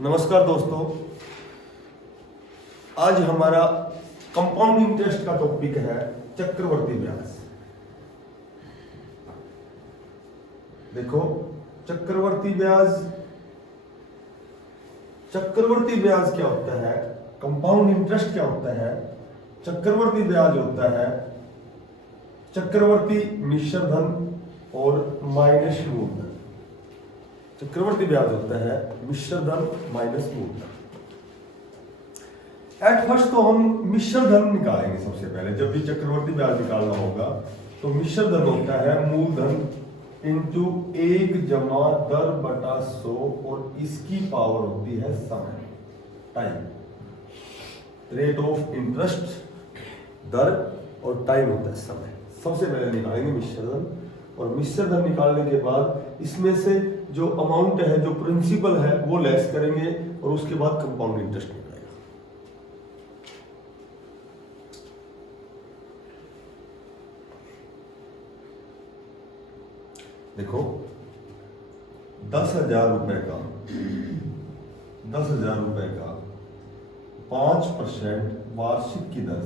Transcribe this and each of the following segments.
नमस्कार दोस्तों, आज हमारा कंपाउंड इंटरेस्ट का टॉपिक है चक्रवर्ती ब्याज। देखो, चक्रवर्ती ब्याज क्या होता है, कंपाउंड इंटरेस्ट क्या होता है। चक्रवर्ती ब्याज होता है चक्रवर्ती मिश्र धन और माइनस मूलधन। चक्रवर्ती ब्याज होता है मिश्र धन माइनस मूलधन। एट फर्स्ट तो हम मिश्र धन निकालेंगे। सबसे पहले जब भी चक्रवर्ती ब्याज निकालना होगा तो मिश्र धन होता है मूलधन इंटू 1 जमा दर बटा 100 और इसकी पावर होती है समय, टाइम। रेट ऑफ इंटरेस्ट दर और टाइम होता है समय। सबसे पहले निकालेंगे मिश्र धन, और मिश्र धन निकालने के बाद इसमें से जो अमाउंट है, जो प्रिंसिपल है, वो लेस करेंगे और उसके बाद कंपाउंड इंटरेस्ट निकलेगा। देखो, 10,000 रुपए का 5% वार्षिक की दर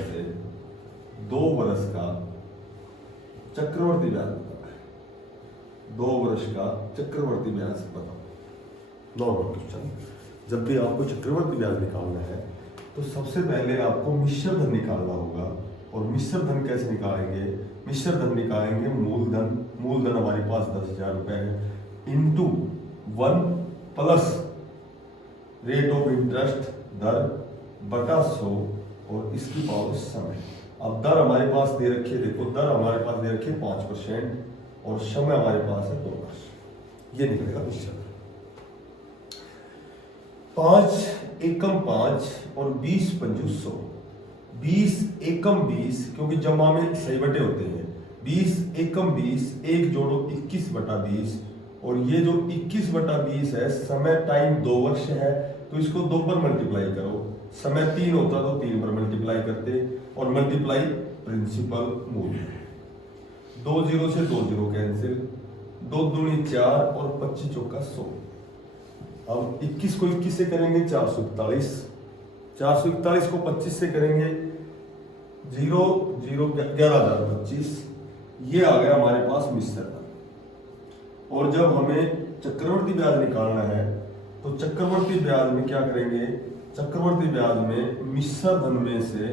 से 2 वर्ष का चक्रवर्ती ब्याज होता है। 2 वर्ष का चक्रवर्ती ब्याज बताओ। Normal question. जब भी आपको चक्रवर्ती ब्याज निकालना है तो सबसे पहले आपको मिश्र धन निकालना होगा। और मिश्र धन कैसे निकालेंगे? मिश्र धन निकालेंगे मूलधन हमारे पास 10,000 रुपए है, into 1 plus rate of interest दर बटा 100 और इसकी पावर समय। अब दर हमारे पास दे रखी है, देखो दर हमारे पास दे रखी है 5% और समय हमारे पास है 2 वर्ष। ये निकलेगा मिश्र धन। 5 एकम 5 और 20 पंजू 100। 20 एकम 20, क्योंकि जमा में सही बटे होते हैं। 20 एकम 20, 1 जोड़ो 21/20, और ये जो 21/20 है, समय टाइम 2 वर्ष है, तो इसको 2 पर मल्टीप्लाई करो। समय 3 होता तो 3 पर मल्टीप्लाई करते, और मल्टीप्लाई प्रिंसिपल मूल्य। 2 0 से 2 0 कैंसिल, 2 दूनी 4 और 25 चौका 100। अब 21 को 21 से करेंगे 441, 441 को 25 से करेंगे 0 0 11,025। ये आ गया हमारे पास मिश्र धन। और जब हमें चक्रवर्ती ब्याज निकालना है तो चक्रवर्ती ब्याज में क्या करेंगे? चक्रवर्ती ब्याज में मिश्र धन में से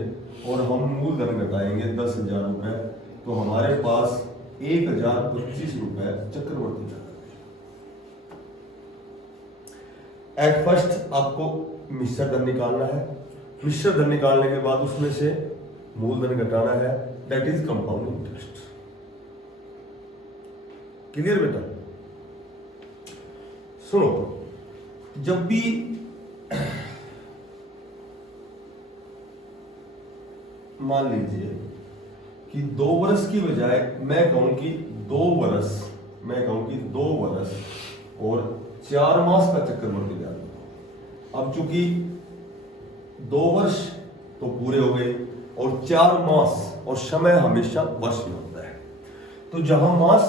और हम मूलधन घटाएंगे 10,000 रुपए, तो हमारे पास 1,025 रुपए चक्रवर्ती ब्याज। एट फर्स्ट आपको मिश्र धन निकालना है। मिश्र धन निकालने के बाद उसमें से मूलधन घटाना है, that is compound interest. Clear बेटा? सुनो, जब भी मान लीजिए कि 2 वर्ष की बजाय मैं कहूं कि 2 वर्ष और 4 मास का चक्रवर्ती ब्याज। अब चूंकि 2 वर्ष तो पूरे हो गए और 4 मास, और समय हमेशा वर्ष में होता है, तो जहां मास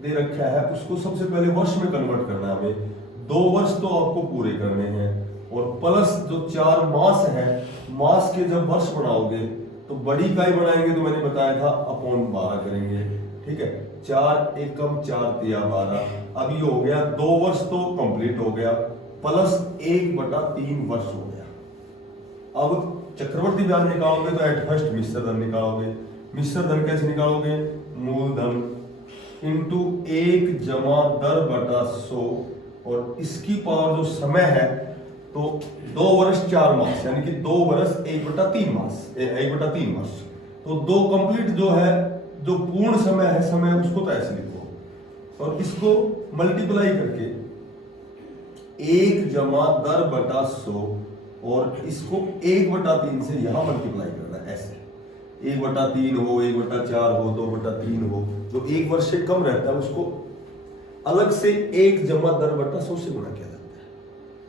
दे रखा है उसको सबसे पहले वर्ष में कन्वर्ट करना है हमें। 2 वर्ष तो आपको पूरे करने हैं, और प्लस जो 4 मास है, मास के जब वर्ष बनाओगे तो बड़ी इकाई बनाएंगे, तो मैंने बताया था अपॉन 12 करेंगे। ठीक है, 4 एकम 4 तिया 12। अब ये हो गया 2 वर्ष तो कंप्लीट हो गया, प्लस 1/3 वर्ष हो गया। अब चक्रवर्ती ब्याज निकालोगे तो एट फर्स्ट मिश्र धन निकालोगे। मिश्र धन कैसे निकालोगे? मूलधन इंटू 1 जमा दर बटा 100 और इसकी पावर जो समय है, तो 2 वर्ष 4 मास, यानी कि 2 वर्ष 1/3 मास, 1/3 वर्ष। तो 2 कंप्लीट जो है, जो पूर्ण समय है, समय उसको तो ऐसे लिखो, और इसको मल्टीप्लाई करके 1 जमा दर बटा 100 और इसको 1/3 से यहां मल्टीप्लाई करना है। ऐसे 1/3 हो, 1/4 हो, 2/3 हो, जो 1 वर्ष से कम रहता है उसको अलग से 1 जमा दर बटा 100 से गुणा किया जाता है।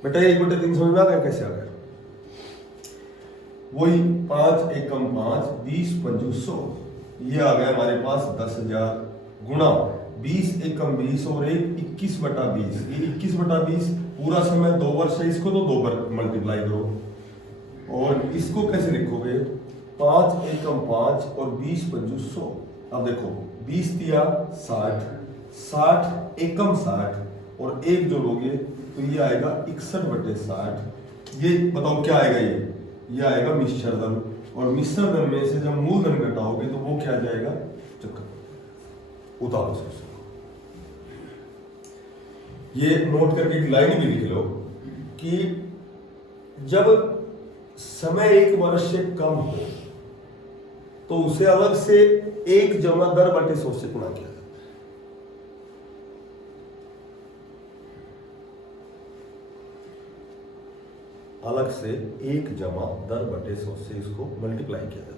बेटा 1/3 समझ में आ गया? कैसे आ गया? वही 5 एकम 5, 20 पंजू 100। ये आ गया हमारे पास 10,000 गुणा 20 एकम 20 और एक 21/20, ये 21/20 पूरा समय 2 वर्ष है, इसको तो 2 बार मल्टीप्लाई करो। और इसको कैसे लिखोगे, 5 एकम 5 और 20×5 100। अब देखो 20 दिया 60, 60 एकम 60 और एक जोड़ोगे तो ये आएगा 61/60। ये बताओ क्या आएगा, ये आएगा मिश्र धन। और मिश्र धन में से जब मूलधन घटाओगे तो वो क्या आ जाएगा, चक्कर। उतारो से ये नोट करके एक लाइन भी लिख लो कि जब समय 1 वर्ष से कम हो तो उसे अलग से 1 जमा 10/100 से गुणा किया जाता है। अलग से 1 जमा 10/100 से इसको मल्टीप्लाई किया जाता है।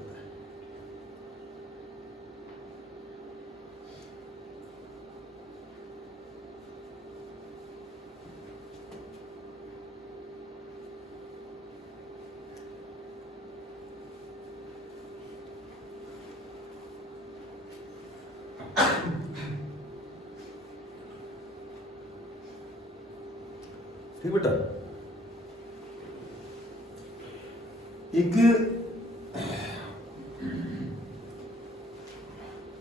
ठीक बेटा, एक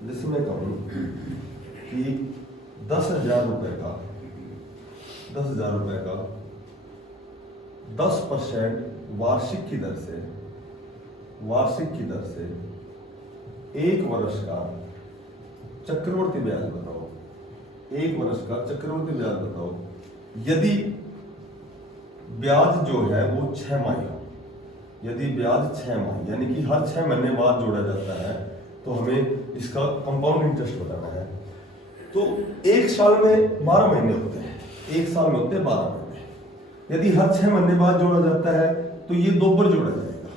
जैसे मैं कहूं कि 10,000 रुपए का 10% वार्षिक की दर से 1 वर्ष का चक्रवर्ती ब्याज बताओ। 1 वर्ष का चक्रवर्ती ब्याज बताओ। यदि ब्याज जो है वो 6 माही हो, यदि ब्याज 6 माही यानी कि हर 6 महीने बाद जोड़ा जाता है तो हमें इसका कंपाउंड इंटरेस्ट बताना है। तो 1 साल में 12 महीने होते हैं, 1 साल में होते हैं 12 महीने। यदि हर 6 महीने बाद जोड़ा जाता है तो ये 2 बार जोड़ा जाएगा।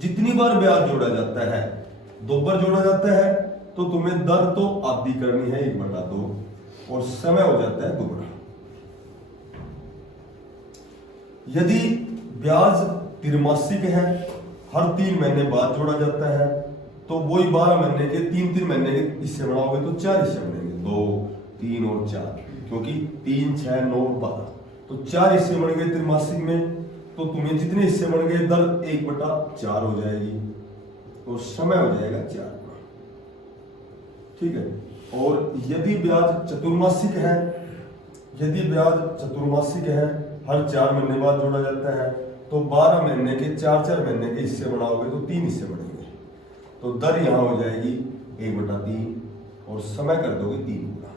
जितनी बार ब्याज जोड़ा जाता है 2 बार जोड़ा जाता है तो तुम्हें दर तो आधी करनी है 1/2 और समय हो जाता है 2। यदि ब्याज त्रैमासिक है, हर 3 महीने बाद जोड़ा जाता है तो वही 12 महीने के 3 महीने के हिस्से बनाओगे तो 4 हिस्से बनेंगे, 2, 3 और 4, क्योंकि 3, 6, 9, 12 तो 4 हिस्से बन गए त्रैमासिक में। तो तुम्हें जितने हिस्से बन गए दर 1/4 हो जाएगी और समय हो जाएगा 4। ठीक है। और यदि ब्याज चतुर्मासिक है, हर 4 महीने बाद जोड़ा जाता है तो 12 महीने के 4 महीने के हिस्से बनाओगे तो 3 हिस्से बनेंगे। तो दर यहां हो जाएगी 1/3 और समय कर दोगे 3 गुना।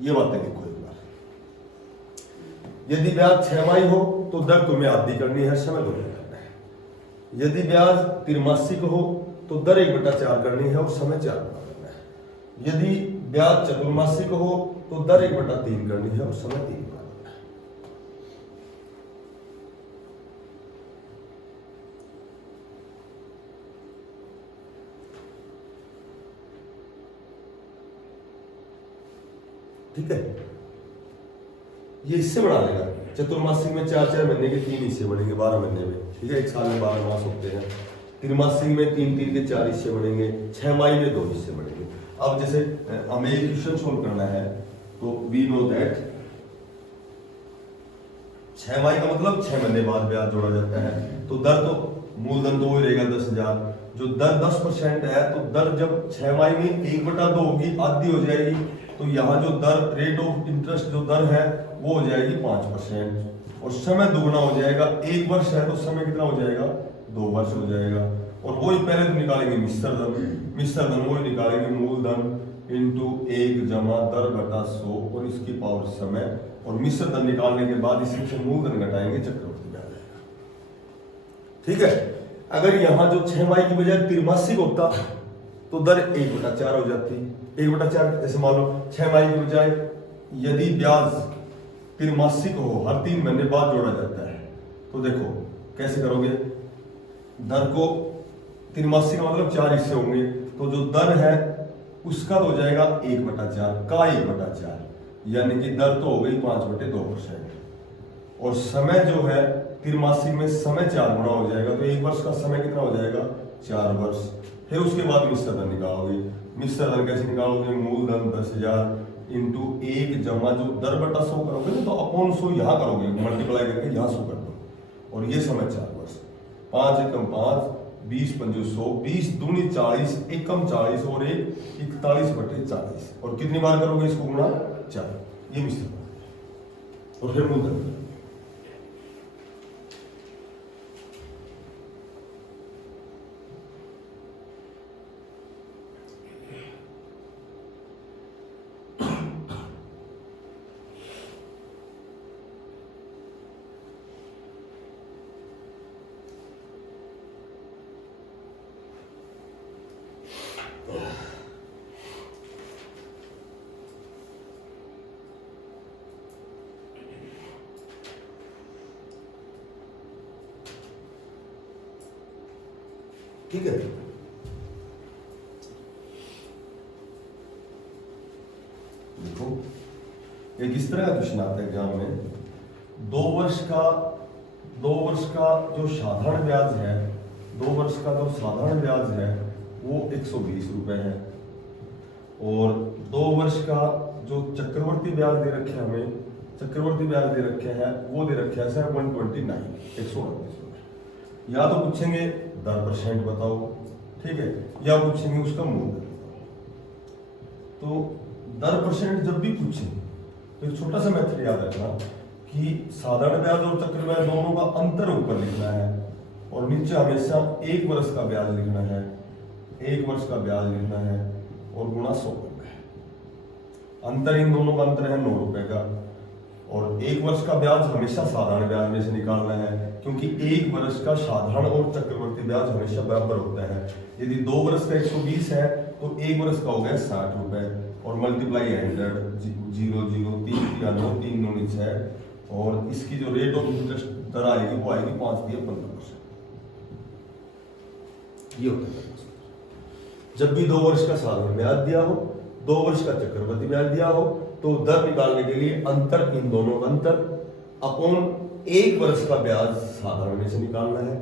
ये बातें देखो एक बार। यदि ब्याज 6 माही हो तो दर तुम्हें आधी करनी है, समय तुम्हें करना है। यदि ब्याज त्रैमासिक हो तो दर 1/4 करनी है और समय 4 गुना करना है। यदि ब्याज चतुर्मासिक हो तो दर 1/3 करनी है और समय 3 गुना। ठीक है, ये हिस्से बना लेगा। चतुर्मासिक में 4 महीने के 3 हिस्से बनेंगे 12 महीने में। ठीक है, 1 साल में 12 मास होते हैं। त्रैमासिक में 3 के 4 हिस्से बनेंगे, 6 माही में 2 हिस्से बनेंगे। अब जैसे हमें एक क्वेश्चन सोल्व करना है तो वी नो दैट 6 माही का मतलब 6 महीने बाद ब्याज जोड़ा जाता है। तो दर तो मूलधन 2 ही रहेगा 10,000। जो दर 10% है तो दर जब 6 माही में 1/2 होगी, आधी हो जाएगी। तो यहाँ जो दर रेट ऑफ इंटरेस्ट जो दर है वो हो जाएगी 5% और समय दुगना हो जाएगा। 1 वर्ष है तो समय कितना हो जाएगा, 2 वर्ष हो जाएगा। और वही पहले तो निकालेंगे मिश्र धन वही निकालेंगे मूलधन इंटू 1 जमा दर बटा 100 और इसकी पावर समय। और मिश्र धन निकालने के बाद इसमें से मूलधन घटाएंगे, चक्रवर्ती ब्याज आएगा। ठीक है, अगर यहाँ जो 6 माही की बजाय त्रैमासिक होता तो दर 1/4 हो जाती। 1/4 ऐसे मान लो 6 माही की बजाय यदि ब्याज त्रैमासिक हो, हर 3 महीने बाद जोड़ा जाता है तो देखो कैसे करोगे। दर को त्रैमासिक का मतलब 4 हिस्से होंगे तो जो दर है उसका तो हो जाएगा 1/4 का 1/4 यानी कि दर तो हो गई 5/2%। और समय जो है त्रैमासिक में समय 4 गुना हो जाएगा तो 1 वर्ष का समय कितना हो जाएगा, 4 वर्ष। फिर उसके बाद मिश्र धन निकालोगे मिश्र कैसे निकालोगे, मूलधन 10,000 इंटू 1 जमा जो दर बटा 100 करोगे ना, तो अपॉन 100 यहाँ करोगे, मल्टीप्लाई करके यहाँ 100 कर दो। और ये समय 4 वर्ष, 5 एकम 5, 20 पंजे 100, 20 दूनी 40, एकम 40 और 1 41/40। और कितनी बार करोगे इसको गुणा 4, ये मिश्र और फिर मूलधन। ठीक है, देखो एक इस तरह का क्वेश्चन आता है एग्जाम में। 2 वर्ष का जो साधारण ब्याज है, 2 वर्ष का जो साधारण ब्याज है वो 120 रुपए है, और 2 वर्ष का जो चक्रवर्ती ब्याज दे रखे हैं हमें, चक्रवर्ती ब्याज दे रखे हैं वो दे रखे हैं सर 129, 129 रुपए। या तो पूछेंगे दर % बताओ, ठीक है, या पूछेंगे उसका मूलधन बताओ। तो दर % जब भी पूछें तो एक छोटा सा मेथड याद रखना कि साधारण ब्याज और चक्र ब्याज दोनों का अंतर ऊपर लिखना है, और नीचे हमेशा 1 वर्ष का ब्याज लिखना है, 1 वर्ष का ब्याज लिखना है और गुणा 100 करना है। अंतर इन दोनों का अंतर है 9 रुपए का, और 1 वर्ष का ब्याज हमेशा साधारण ब्याज में से निकालना है, क्योंकि 1 वर्ष का साधारण और चक्रवर्ती ब्याज हमेशा बराबर होता है। यदि 2 वर्ष का 120 है तो 1 वर्ष का हो गया 60 रुपए, और मल्टीप्लाई 100, 0 0 3 3 9 3 9 6, और इसकी जो रेट ऑफ इंटरेस्ट दर आएगी वो आएगी 5 दिया 15%। ये होता है जब भी 2 वर्ष का साधारण ब्याज दिया हो, 2 वर्ष का चक्रवर्ती ब्याज दिया हो, तो दर निकालने के लिए अंतर, इन दोनों का अंतर अपॉन 1 वर्ष का ब्याज साधारण में से निकालना है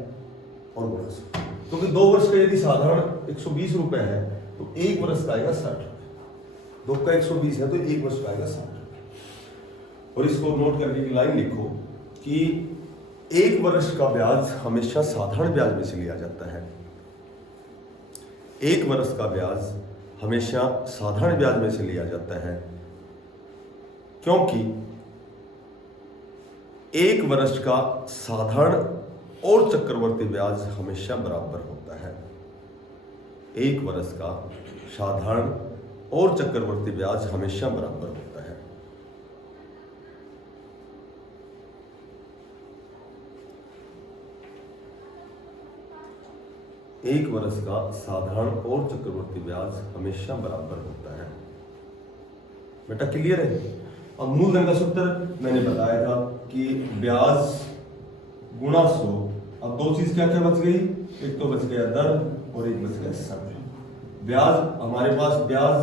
और गुणा 100। क्योंकि 2 वर्ष का यदि साधारण 120 रुपए है तो 1 वर्ष का आएगा 60 रुपए, 2 का 120 है तो 1 वर्ष का आएगा 60 रुपए। और इसको नोट करके की लाइन लिखो कि 1 वर्ष का ब्याज हमेशा साधारण ब्याज में से लिया जाता है, 1 वर्ष का ब्याज हमेशा साधारण ब्याज में से लिया जाता है, क्योंकि 1 वर्ष का साधारण और चक्रवर्ती ब्याज हमेशा बराबर होता है। 1 वर्ष का साधारण और चक्रवर्ती ब्याज हमेशा बराबर होता है। एक वर्ष का साधारण और चक्रवर्ती ब्याज हमेशा बराबर होता है। बेटा क्लियर है? अब मूलधन का सूत्र मैंने बताया था कि ब्याज गुणा 100। अब 2 चीज क्या क्या बच गई? एक तो बच गया दर और एक बच गया समय। ब्याज हमारे पास ब्याज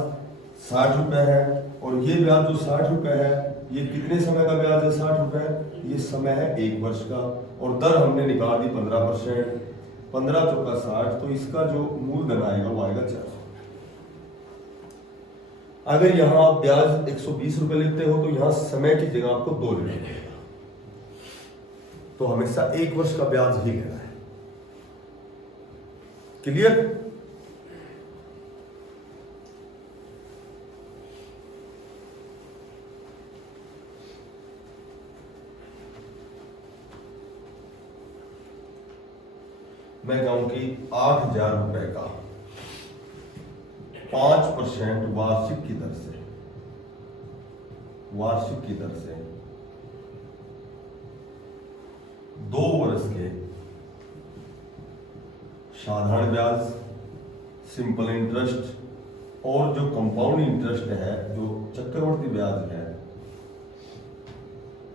60 रुपए है, और ये ब्याज जो 60 रुपए है ये कितने समय का ब्याज है? 60 रुपए। ये समय है 1 वर्ष का, और दर हमने निकाल दी 15%। 15 चौका 60, तो इसका जो मूलधन आएगा वो आएगा 400। अगर यहां आप ब्याज 120 रुपए लेते हो तो यहां समय की जगह आपको 2 लेना पड़ेगा, तो हमेशा 1 वर्ष का ब्याज ही लेना है। क्लियर? मैं कहूं कि 8,000 रुपए का 5% वार्षिक की दर से, वार्षिक की दर से 2 वर्ष के साधारण ब्याज, सिंपल इंटरेस्ट और जो कंपाउंड इंटरेस्ट है, जो चक्रवर्ती ब्याज है,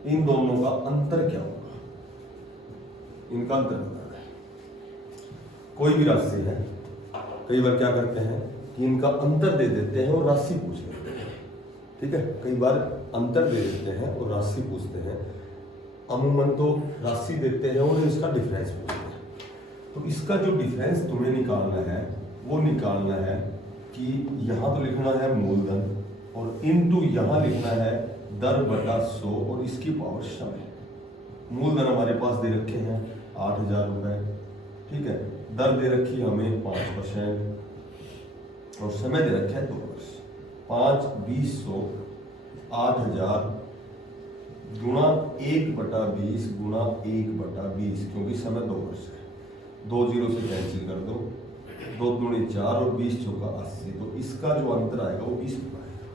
इन दोनों का अंतर क्या होगा? इनका अंतर बताना है। कोई भी राशि है, कई बार क्या करते हैं कि इनका अंतर दे देते हैं और राशि पूछ लेते हैं। ठीक है, कई बार अंतर दे देते हैं और राशि पूछते हैं। अमूमन तो राशि देते हैं और इसका डिफरेंस पूछते हैं। तो इसका जो डिफरेंस तुम्हें निकालना है वो निकालना है कि यहाँ तो लिखना है मूलधन और इनटू यहाँ लिखना है दर बटा 100 और इसकी पावर समय। मूलधन हमारे पास दे रखे हैं 8,000 रुपए, ठीक है। दर दे रखी है हमें 5% और समय दे रखा है 2 वर्ष। 5 20 100 8,000 गुणा 1/20 गुणा 1/20, क्योंकि समय 2 वर्ष है। 2 0 से कैंसिल कर दो, 2 दूनी 4 और 20 चौका 80, तो इसका जो अंतर आएगा वो 20 रुपये आएगा।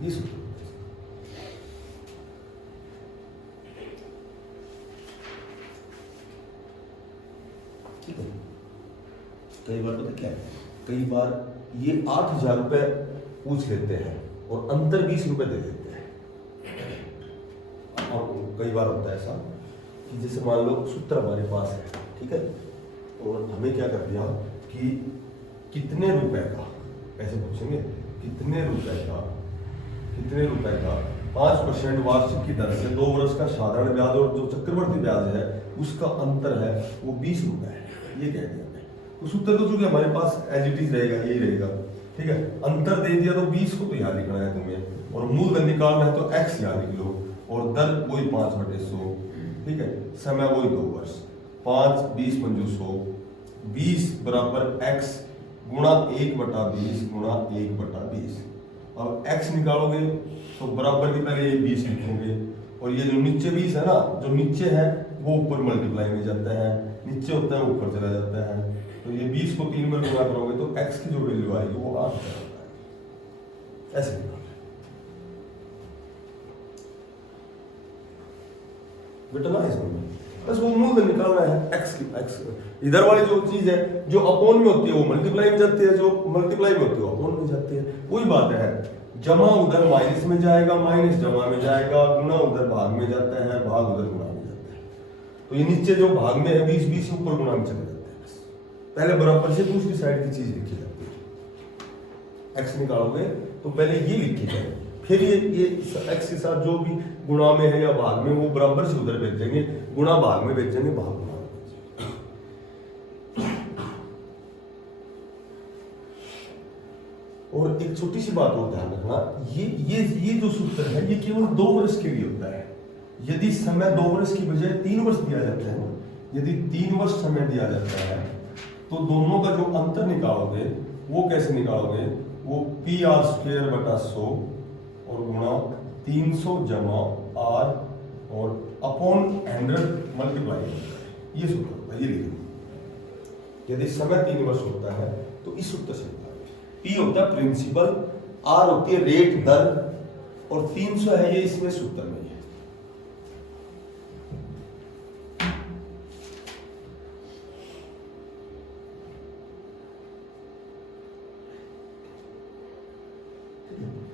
20 रुपये। ठीक है। कई बार पता क्या है, कई बार ये 8,000 रुपये पूछ लेते हैं और अंतर 20 रुपये दे देते हैं। और कई बार होता है ऐसा कि जैसे मान लो सूत्र हमारे पास है, ठीक है, और हमें क्या कर दिया कि कितने रुपए का, ऐसे पूछेंगे कितने रुपए का 5% वार्षिक की दर से 2 वर्ष का साधारण ब्याज और जो चक्रवर्ती ब्याज है उसका अंतर है वो 20 रुपए है, ये कह दिया। तो सूत्र तो चूंकि हमारे पास एज इट इज रहेगा, यही रहेगा, ठीक है। अंतर दे दिया तो 20 को तो यहाँ लिखना है तुम्हें, और मूलधन निकालना है तो x यहाँ लिख लो, और दर वही 5/100, ठीक है। समय वही 2 वर्ष। 5 20 पंजू 100, 20 बराबर x गुणा 1/20 गुणा 1/20। अब x निकालोगे तो बराबर के पहले ये 20 लिखोगे, और ये जो नीचे 20 है ना, जो नीचे है वो ऊपर मल्टीप्लाई में जाता है, नीचे होता है ऊपर चला जाता है। तो ये 20 को 3 में गुणा करोगे तो x की जो वैल्यू आएगी वो 8,000 आएगी। ऐसे निकाल बेटा ना, इसमें बस वो मूलधन निकालना है। x की x इधर वाली जो चीज है जो अपोन में होती है वो मल्टीप्लाई में जाती है, जो मल्टीप्लाई में होती है वो अपोन में जाती है। वही बात है, जमा उधर माइनस में जाएगा, माइनस जमा में जाएगा, गुणा उधर भाग में जाता है, भाग उधर गुणा में जाता है। तो ये नीचे जो भाग में है 20 20 ऊपर गुणा में चले जाते हैं। पहले बराबर से दूसरी साइड की चीज लिखी जाती है। x निकालोगे तो पहले ये लिखी जाए, फिर ये x के साथ जो भी गुणा में है या भाग में वो बराबर से उधर भेजेंगे, गुणा भाग में भेजेंगे, भाग गुणा में भेजेंगे। और एक छोटी सी बात और ध्यान रखना, ये जो सूत्र है ये केवल 2 वर्ष के लिए होता है। यदि समय 2 वर्ष की बजाय 3 वर्ष दिया जाता है, यदि 3 वर्ष समय दिया जाता है तो दोनों का जो अंतर निकालोगे वो कैसे निकालोगे, वो PR²/100 और गुणा 300 जमा R और अपॉन 100 मल्टीप्लाई, ये सूत्र होता है। ये लिखो, यदि समय 3 वर्ष होता है तो इस सूत्र से P होता है प्रिंसिपल, R होती है रेट दर, और 300 है ये इसमें सूत्र में है।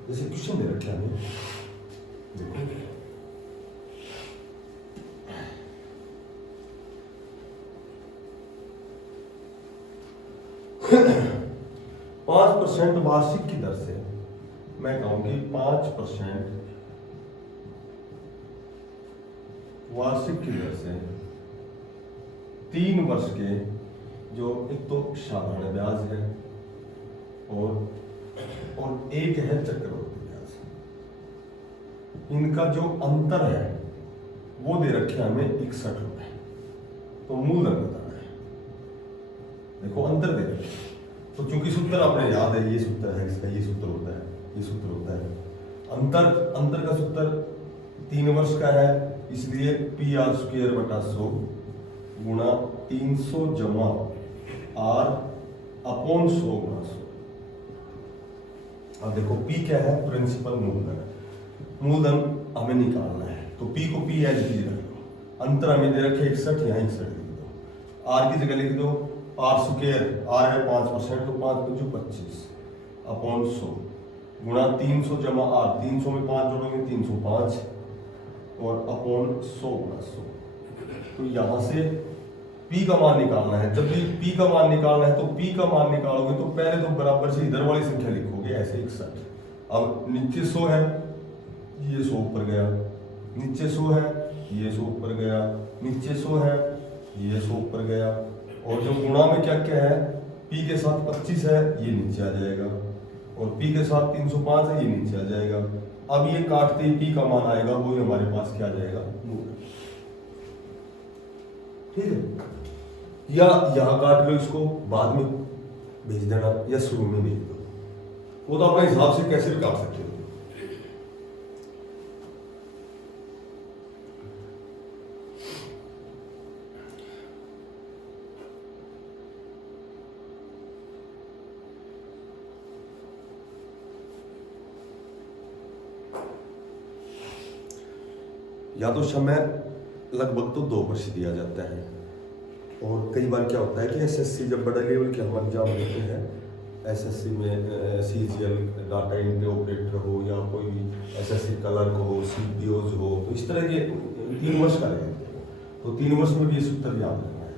जैसे क्वेश्चन दे रखे हमें, देखो 5% वार्षिक की दर से, मैं कहूंगी 5% वार्षिक की दर से 3 वर्ष के जो एक तो साधारण ब्याज है और एक है चक्रवर्ती ब्याज, इनका जो अंतर है वो दे रखे हमें 61 रुपए। तो मूलधन बताना है, देखो अंतर दे रखे, तो चूंकि सूत्र आपने याद है, ये सूत्र है इसका, ये सूत्र होता है, ये सूत्र होता है। अंतर का सूत्र 3 वर्ष का है, इसलिए PR²/100 गुणा 300 जमा R अपॉन 100 गुणा 100। अब देखो P क्या है, प्रिंसिपल मूलधन हमें निकालना है, तो P को P एज रख लो। अंतर हमें दे रखे 61, यहाँ 61 लिख दो, R की जगह लिख दो R², R है 5%, तो 5 × 25 अपॉन 100 गुणा 300 जमा R, 300 में 5 जोड़ोगे 305 और अपॉन 100 गुणा 100। तो यहाँ से P का मान निकालना है। जब भी P का मान निकालना है तो P का मान निकालोगे तो पहले तो बराबर से इधर वाली संख्या लिखोगे, ऐसे 61। अब नीचे 100 है, ये 100 ऊपर गया, नीचे 100 है, ये 100 ऊपर गया, नीचे 100 है, ये 100 ऊपर गया, और जो गुणा में क्या क्या है, P के साथ 25 है, ये नीचे आ जाएगा, और पी के साथ 305 है, ये नीचे आ जाएगा। अब ये काटते ही पी का मान आएगा, वही हमारे पास क्या आ जाएगा, मूल। ठीक है, या यहां काट लो इसको, बाद में भेज देना या शुरू में भेज दो, वो तो अपने हिसाब से कैसे भी काट सकते हो। या तो समय लगभग तो 2 वर्ष दिया जाता है, और कई बार क्या होता है कि एसएससी जब बड़ा लेवल के हम एग्जाम देते हैं, एसएससी में सीजीएल डाटा एंट्री ऑपरेटर हो या कोई एसएससी क्लर्क हो, सीपीओज हो, तो इस तरह के 3 वर्ष का रहेंगे, तो 3 वर्ष में भी ये सूत्र याद रखना है।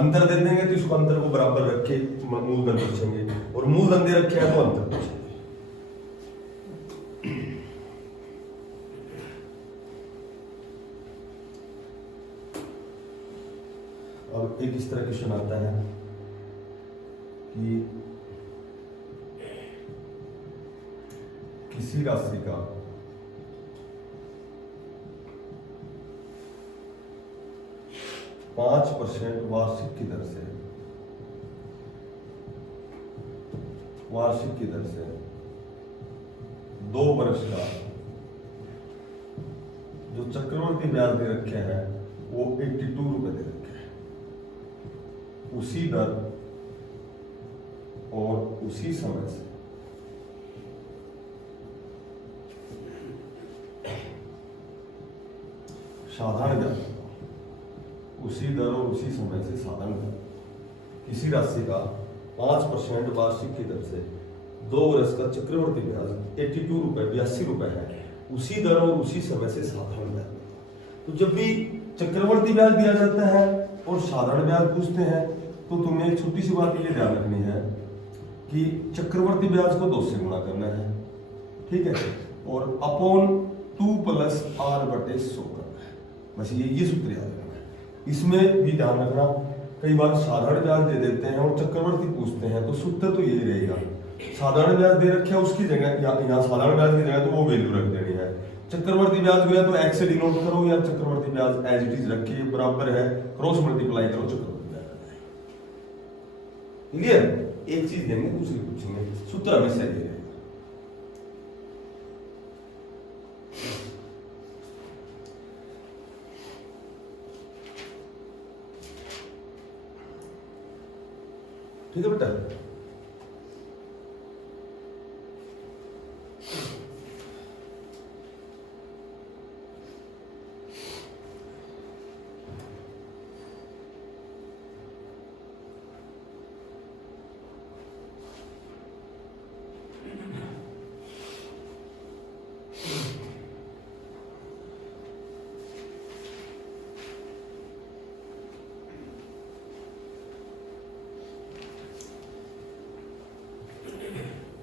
अंतर दे देंगे तो इसको अंतर को बराबर रख के मूलधन पूछेंगे, और मूलधन दे रखे हैं तो अंतर पूछेंगे। अब एक इस तरह क्वेश्चन आता है कि किसी राशि का पांच % वार्षिक की दर से 2 वर्ष का जो चक्रवर्ती ब्याज दे रखे हैं वो 82 रुपए दे रखे हैं, उसी दर और उसी समय से साधारण ब्याज, उसी दर और उसी समय से साधारण ब्याज किसी राशि का 5% वार्षिक की दर से 2 वर्ष का चक्रवर्ती ब्याज 82 रुपए 82 रुपए है, उसी दर और उसी समय से साधारण ब्याज। तो जब भी चक्रवर्ती ब्याज दिया जाता है और साधारण ब्याज पूछते हैं, तो तुम्हें एक छोटी सी बात ये ध्यान रखनी है कि चक्रवर्ती ब्याज को 2 से गुणा करना है, ठीक है, और अपॉन 2 + r/100 करना है, बस ये सूत्र याद रखना है। इसमें भी ध्यान रखना, कई बार साधारण ब्याज दे देते हैं और चक्रवर्ती पूछते हैं, तो सूत्र तो यही रहेगा, साधारण ब्याज दे रखे उसकी जगह या साधारण ब्याज की जगह तो वो वैल्यू रख देनी है। चक्रवर्ती ब्याज गया तो x से डिनोट करो, या चक्रवर्ती ब्याज एज इट इज रखिए, बराबर है, क्रॉस मल्टीप्लाई करो, चक्रवर्ती क्लियर। एक चीज देंगे दूसरी पूछेंगे, सूत्र हमेशा ये रहेगा। ठीक है बेटा,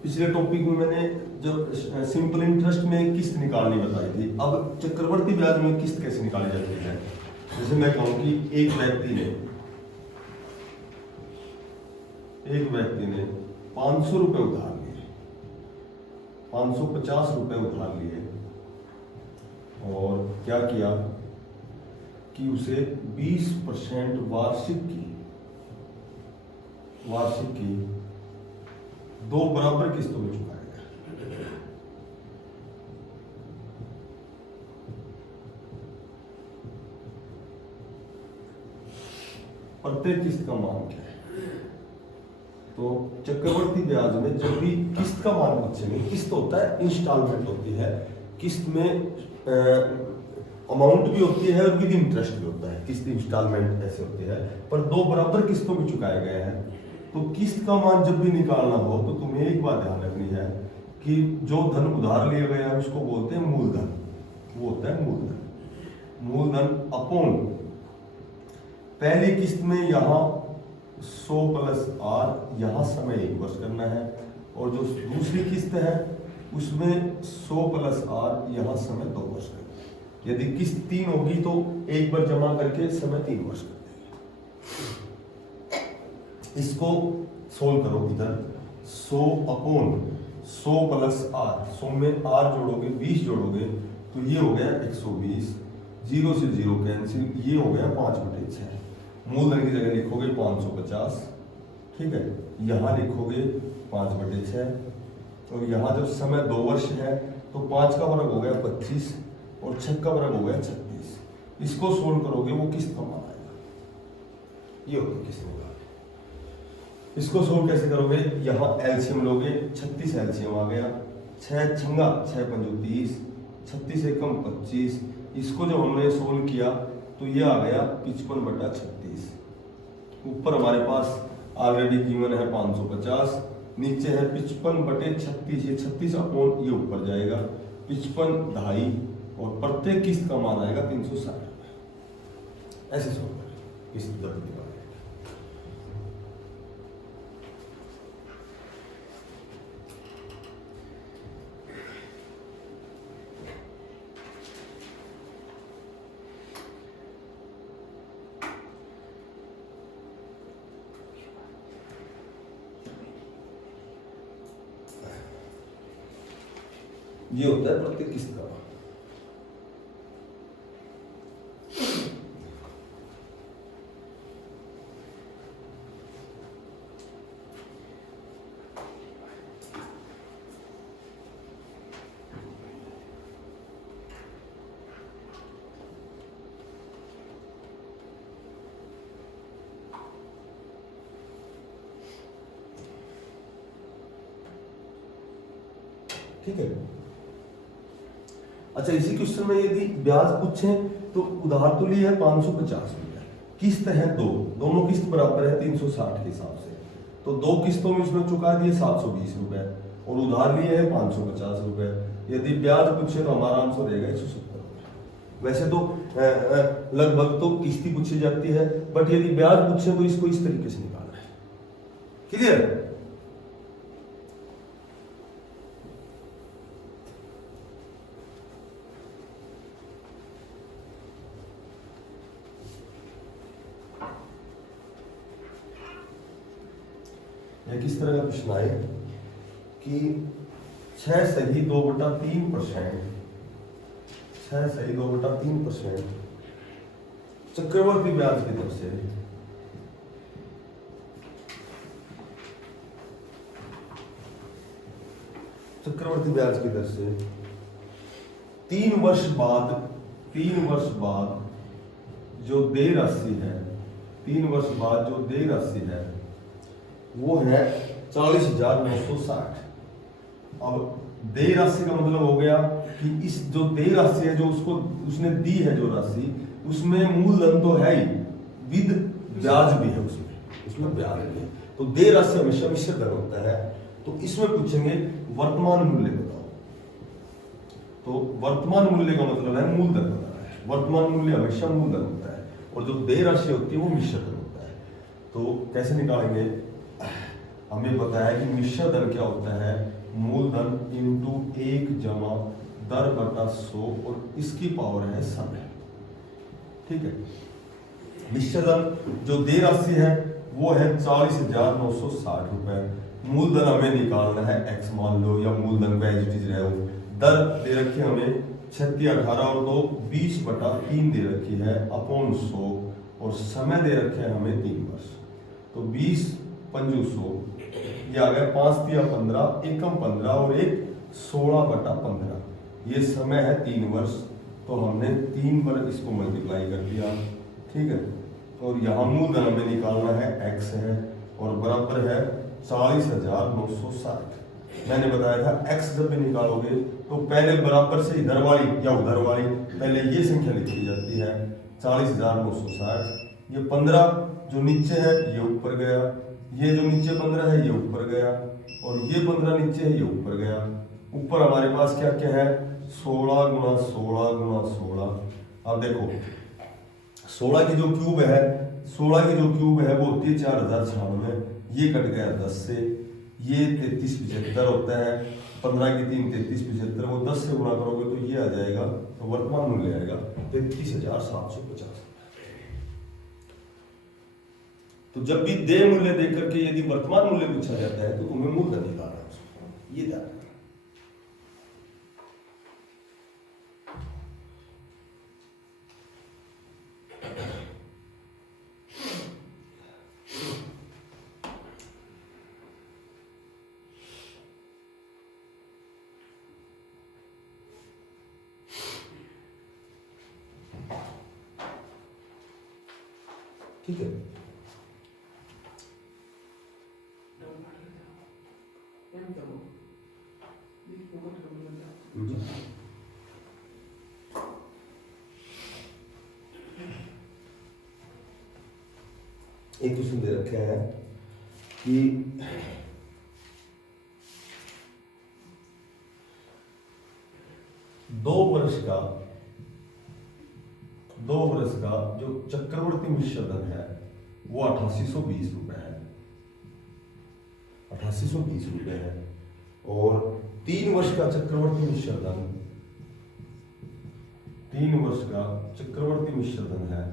पिछले टॉपिक में मैंने जब सिंपल इंटरेस्ट में किस्त निकालनी बताई थी, अब चक्रवर्ती ब्याज में किस्त कैसे निकाली जाती है। जैसे मैं कहूं कि एक व्यक्ति ने 500 रुपए उधार लिए, 550 रुपए उधार लिए, और क्या किया कि उसे 20% वार्षिक की 2 बराबर किस्तों में चुकाया गया। प्रत्येक किस्त का मान क्या है, तो चक्रवर्ती ब्याज में जब भी किस्त का मान पूछेंगे, किस्त होता है इंस्टॉलमेंट होती है, किस्त में अमाउंट भी होती है और विद इंटरेस्ट भी होता है, किस्त इंस्टॉलमेंट ऐसे होती है, पर 2 बराबर किस्तों में चुकाए गए हैं। तो किस्त का मान जब भी निकालना हो तो तुम्हें एक बात ध्यान रखनी है कि जो धन उधार लिया गया है उसको बोलते हैं मूलधन, वो होता है मूलधन अपॉन पहली किस्त में यहाँ 100 + r, यहाँ समय 1 वर्ष करना है, और जो दूसरी किस्त है उसमें 100 + r, यहाँ समय 2 वर्ष करना है। यदि किस्त 3 होगी तो एक बार जमा करके समय 3 वर्ष कर देंगे। इसको सोल्व करो, इधर 100 अपॉन 100 प्लस आर, 100 में आर जोड़ोगे 20 जोड़ोगे तो ये हो गया 120, 0 से 0 कैंसिल, ये हो गया 5/6। मूलधन की जगह लिखोगे 550, ठीक है, यहाँ लिखोगे 5/6 और यहाँ जब समय 2 वर्ष है तो 5 का वर्ग हो गया 25 और 6 का वर्ग हो गया 36। इसको सोल्व करोगे वो किस्त का मान आएगा, ये हो गया किस्त का। इसको सोल्व कैसे करोगे, यहाँ एलसीएम लोगे, 36 एलसीएम आ गया, 6 छंगा 6 पंजो 30, 36 एकम 25। इसको जब हमने सोल्व किया तो ये आ गया 55/36। ऊपर हमारे पास ऑलरेडी गिवन है 550, नीचे है 55/36, ये 36 अपॉन ये ऊपर जाएगा 55/2 और प्रत्येक किस्त का मान आएगा 360 रुपये। ऐसे सोल्व करें किस्त दर के बारे में। ये होता है प्रत्येक किस्त का। ठीक है, अच्छा इसी क्वेश्चन में यदि ब्याज पूछे तो उधार तो लिए है 550 रुपया, किस्त है दो, दोनों किस्त बराबर है 360 के हिसाब से, तो 2 किस्तों में उसने चुका दिए 720 रुपए और उधार लिए है 550 रुपए। यदि ब्याज पूछे तो हमारा आंसर रहेगा 170 रुपए। वैसे तो लगभग तो किस्ती पूछी जाती है, बट यदि ब्याज पूछे तो इसको इस तरीके से निकालना है। क्लियर? किस तरह का प्रश्न आए कि 6 सही 2/3%, 6 सही 2/3% चक्रवर्ती ब्याज की तरफ से चक्रवर्ती ब्याज की दर से 3 वर्ष बाद, 3 वर्ष बाद जो देय राशि है, 3 वर्ष बाद जो देय राशि है वो है 40,960। अब देय राशि का मतलब हो गया कि इस जो देय राशि है जो उसको उसने दी है जो राशि, उसमें मूलधन तो है ही, विद ब्याज भी है, उसमें ब्याज भी है। तो देय राशि हमेशा मिश्र धन होता है। तो इसमें पूछेंगे वर्तमान मूल्य बताओ, तो वर्तमान मूल्य का मतलब है मूलधन बताना है। वर्तमान मूल्य हमेशा मूलधन होता है और जो देय राशि होती है वो मिश्र धन होता है। तो कैसे निकालेंगे, हमें पता है कि मिश्र धन क्या होता है, मूलधन इंटू 1 जमा दर बटा 100 और इसकी पावर है समय। ठीक है, मिश्र धन जो देय राशि है वो है 40,960 रुपए। मूलधन हमें निकालना है x मान लो, या मूलधन का एज इट इज रहे हो। दर दे रखी है हमें 36, 18 और 2 20/3 दे रखी है अपॉन 100 और समय दे रखे हैं हमें 3 वर्ष। तो 20 पंजू 100, ये आ गया 5 तिया 15, एकम 15 और 1 16/15। ये समय है 3 वर्ष, तो हमने 3 पर इसको मल्टीप्लाई कर दिया। ठीक है, और यहाँ मूलधन हमें निकालना है x है और बराबर है 40,960। मैंने बताया था x जब भी निकालोगे तो पहले बराबर से इधर वाली या उधर वाली पहले ये संख्या लिखी जाती है 40,960। ये 15 जो नीचे है ये ऊपर गया, ये जो नीचे 15 है ये ऊपर गया और ये 15 नीचे है ये ऊपर गया। ऊपर हमारे पास क्या क्या है, 16 गुणा 16 गुणा 16। अब देखो 16 की जो क्यूब है, 16 की जो क्यूब है वो होती है 4096, ये कट गया 10 से, ये 3375 होता है, 15 की 3 3375, वो 10 से गुणा करोगे तो ये आ जाएगा, तो वर्तमान मूल्य आएगा 33,750। तो जब भी देय मूल्य देकर के यदि वर्तमान मूल्य पूछा जाता है तो तुम्हें मूलधन निकालना है, ये ध्यान ठीक है। एक क्वेश्चन दे रखे हैं कि दो वर्ष का जो चक्रवर्ती मिश्र धन है वो 8820 रुपए है, 8820 रुपए है। और 3 वर्ष का चक्रवर्ती मिश्र धन, 3 वर्ष का चक्रवर्ती मिश्र धन है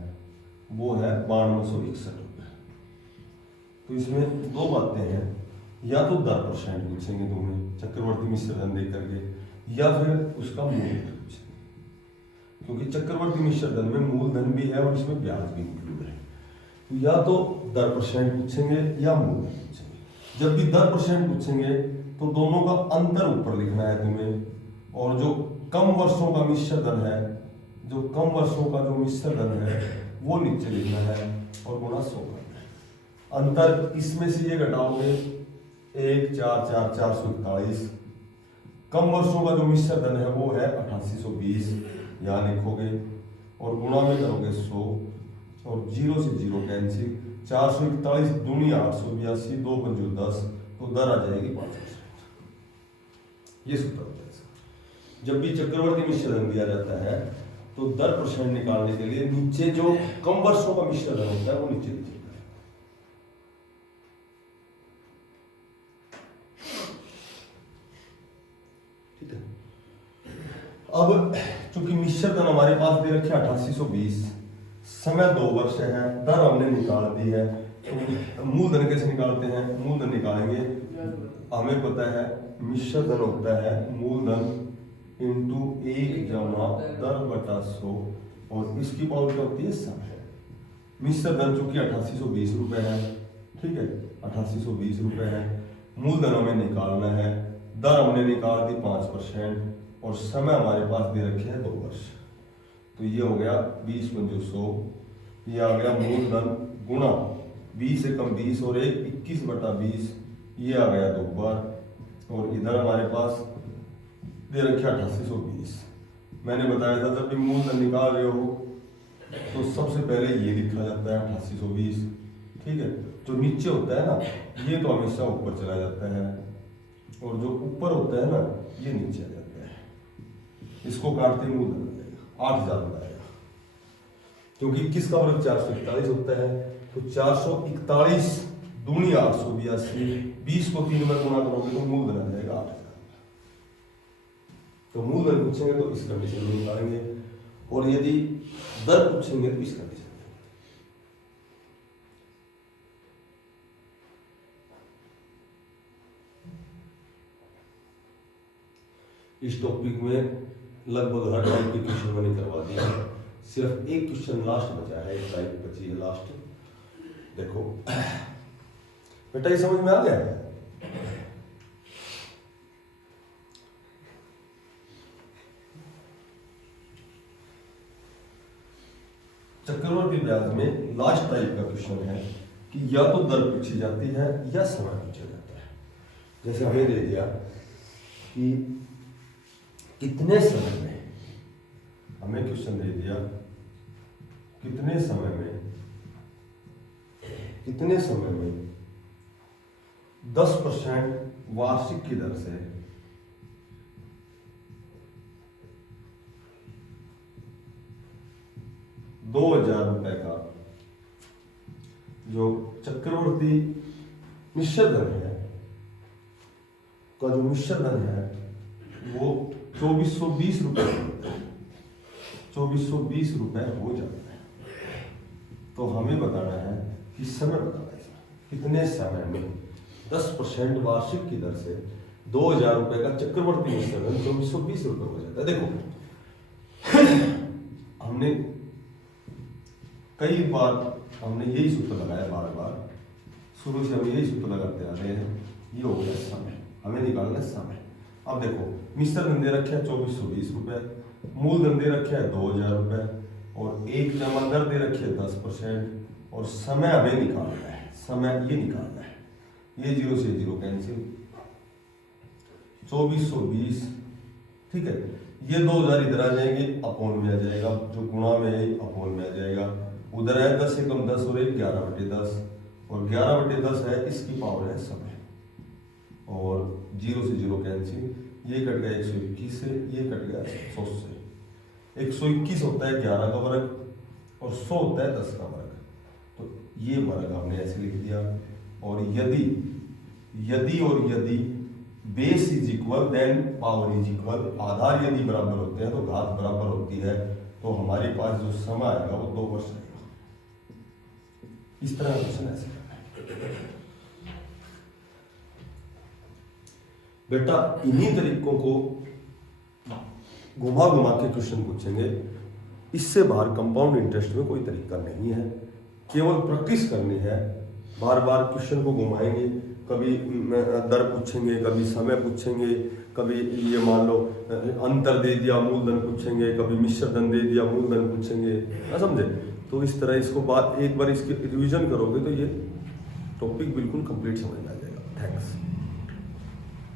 वो है 9261 रुपए। तो इसमें दो बातें हैं, या तो 10% पूछेंगे तुम्हें चक्रवर्ती मिश्र धन दे करके, या फिर उसका मूल धन पूछेंगे, क्योंकि चक्रवर्ती मिश्र धन में मूलधन भी है और इसमें ब्याज भी इंक्लूड है। तो या तो 10% पूछेंगे या मूलधन पूछेंगे। जब भी 10% पूछेंगे तो दोनों का अंतर ऊपर लिखना है तुम्हें, और जो कम वर्षों का मिश्र धन है, जो कम वर्षों का जो मिश्र धन है वो नीचे लिखना है और गुणा 100 करना है। अंतर इसमें से ये घटाओगे 1 4 4 441, कम वर्षों का जो मिश्र धन है वो है 8820, यहाँ लिखोगे और गुणा में करोगे 100 और 0 से 0 कैंसिल, 441 दूनी 882, 2 पंजो 10, तो दर आ जाएगी 5%। ये सूत्र होता है इसका। जब भी चक्रवर्ती मिश्र धन दिया जाता है तो 10% निकालने के लिए नीचे जो कम वर्षों का मिश्र धन होता है वो नीचे लिखिएगा। ठीक है। अब चूंकि मिश्र धन हमारे पास दे रखे 8820, समय 2 वर्ष है, दर हमने निकाल दी है, तो मूलधन कैसे निकालते हैं? मूलधन निकालेंगे, हमें पता है मिश्र धन होता है मूलधन इंटू 1 जमा दर बटा 100, और इसकी पावर क्या होती है? समय। मिश्र धन चूंकि 8820 रुपए है, ठीक है, 8820 रुपए है, मूलधन हमें निकालना है, दर हमने निकाल दी 5%, और समय हमारे पास दे रखे हैं 2 वर्ष। तो ये हो गया 20 पंजो 100, ये आ गया मूलधन गुणा 20 से कम 20 और 1 21 बटा 20, ये आ गया 2 बार, और इधर हमारे पास दे रखे 8820। मैंने बताया था जब भी मूलधन निकाल रहे हो तो सबसे पहले ये लिखा जाता है 8820, ठीक है। जो नीचे होता है ना ये तो हमेशा ऊपर चला जाता है, और जो ऊपर होता है ना ये नीचे आ जाता है। इसको काटते ही मूलधन आ जाएगा 8000 आएगा, क्योंकि 21 का वर्ग 441 होता है, तो 441 दूनी 882, 20 को 3 में गुणा करोगे तो मूलधन आ जाएगा 8000। तो मूलधन पूछेंगे तो इस कंडीशन में निकालेंगे, और यदि दर पूछेंगे तो इस कंडीशन में। इस टॉपिक में लगभग हर टाइप के क्वेश्चन मैंने करवा दिया है, सिर्फ एक क्वेश्चन लास्ट बचा है, एक टाइप बची है लास्ट। देखो बेटा, ये समझ में आ गया? चक्रवर्ती ब्याज में लास्ट टाइप का क्वेश्चन है कि या तो दर पूछी जाती है या समय पूछा जाता है। जैसे हमें दे दिया कि कितने समय में, हमें क्वेश्चन दे दिया कितने समय में 10% वार्षिक की दर से 2000 रुपए का जो चक्रवर्ती मिश्र धन है का जो मिश्र धन है वो 2420 रुपए, 2420 रुपए हो जाता है। तो हमें बताना है कि समय बताना है, कितने समय में 10% वार्षिक की दर से 2000 रुपए का चक्रवर्ती मिश्र धन 2420 रुपए हो जाता है। देखो हमने कई बार यही सूत्र लगाया, बार बार शुरू से हम यही सूत्र लगाते आ रहे हैं। ये हो गया समय, हमें निकालना है समय। अब देखो मिश्र धन दे रखे हैं 2420 रुपए, मूलधन दे रखे हैं 2000 रुपए, और एक जमा दर दे रखी है 10%, और समय हमें निकालना है, समय ये निकालना है। ये 0 से 0 कैंसिल, 2420, ठीक है। ये 2000 इधर आ जाएंगे, अपोन में आ जाएगा, जो गुणा में है अपोन में आ जाएगा। उधर है 10 से कम 10 और 11/10, और 11/10 है, इसकी पावर है समय। और 0 से 0 कैंसिल, ये कट गया 121 से, ये कट गया 100 से। 121 होता है 11 का वर्ग और 100 होता है 10 का वर्ग, तो ये वर्ग हमने ऐसे लिख दिया। और यदि base is equal then power is equal, आधार यदि बराबर होते हैं तो घात बराबर होती है, तो हमारे पास जो समय आएगा वो 2 वर्ष आएगा। इस तरह क्वेश्चन ऐसे करना है बेटा। इन्हीं तरीकों को घुमा घुमा के क्वेश्चन पूछेंगे। इससे बाहर कंपाउंड इंटरेस्ट में कोई तरीका नहीं है, केवल प्रैक्टिस करनी है। बार बार क्वेश्चन को घुमाएंगे, कभी दर पूछेंगे, कभी समय पूछेंगे, कभी ये मान लो अंतर दे दिया मूलधन पूछेंगे, कभी मिश्र धन दे दिया मूलधन पूछेंगे, ना समझे। तो इस तरह इसको एक बार इसकी रिवीजन करोगे तो ये टॉपिक बिल्कुल कंप्लीट समझ में आ जाएगा। थैंक्स।